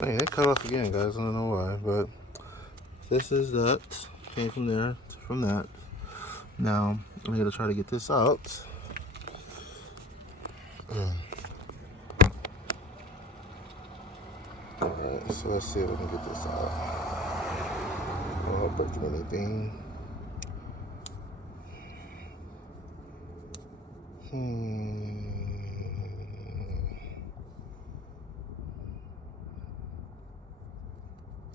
Hey, it cut off again, guys. I don't know why, but this is that. Came from there, from that. Now, I'm going to try to get this out. Alright, so let's see if we can get this out. Without breaking anything.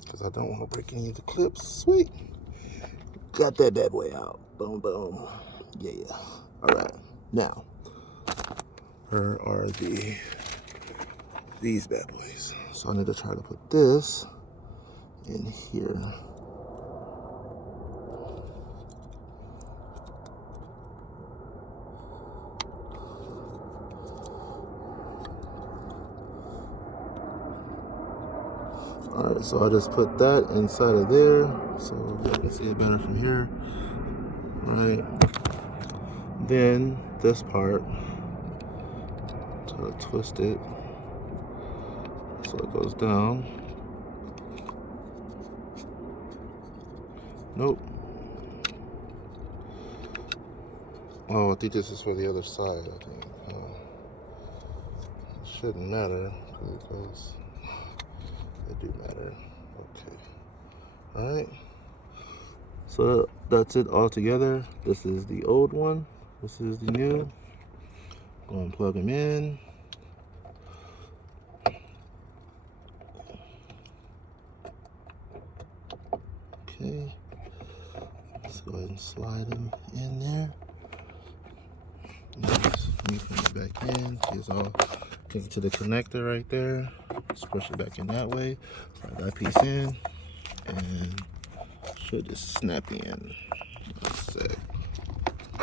Because I don't want to break any of the clips. Sweet. Got that bad boy out. Boom, boom. Yeah. Alright. Now, where are these bad boys? So I need to try to put this in here. Alright, so I just put that inside of there so you can see it better from here. Right. Then this part, try to twist it so it goes down. Nope. Oh, I think this is for the other side, I think. It shouldn't matter because it do matter. Okay. Alright. So that's it all together. This is the old one. This is the new. Go and plug them in. Okay. Let's go ahead and slide them in there. Just put it back in. See, it's all connected to the connector right there. Just push it back in that way. Slide that piece in, and should just snap in. One sec.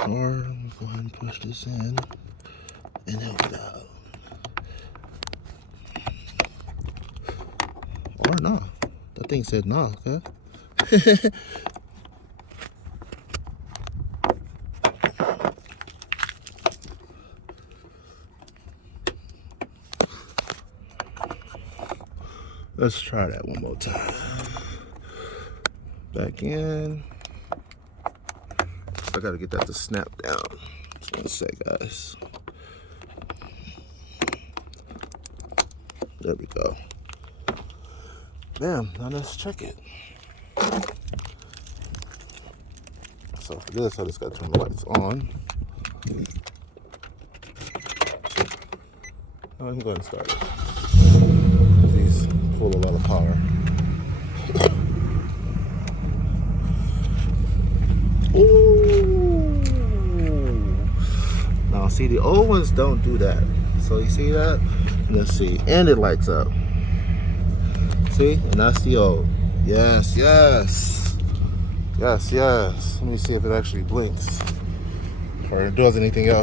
Or go ahead and push this in and help it out. Or no. That thing said no, okay? Let's try that one more time. Back in. I gotta get that to snap down. Just one sec, guys. There we go. Bam, now let's check it. So for this, I just gotta turn the lights on. Oh, I'm going to start it. These pull a lot of power. Ooh. Now see, the old ones don't do that. So you see that? Let's see. And it lights up. See? And that's the old. Yes, yes. Yes, yes. Let me see if it actually blinks or does anything else.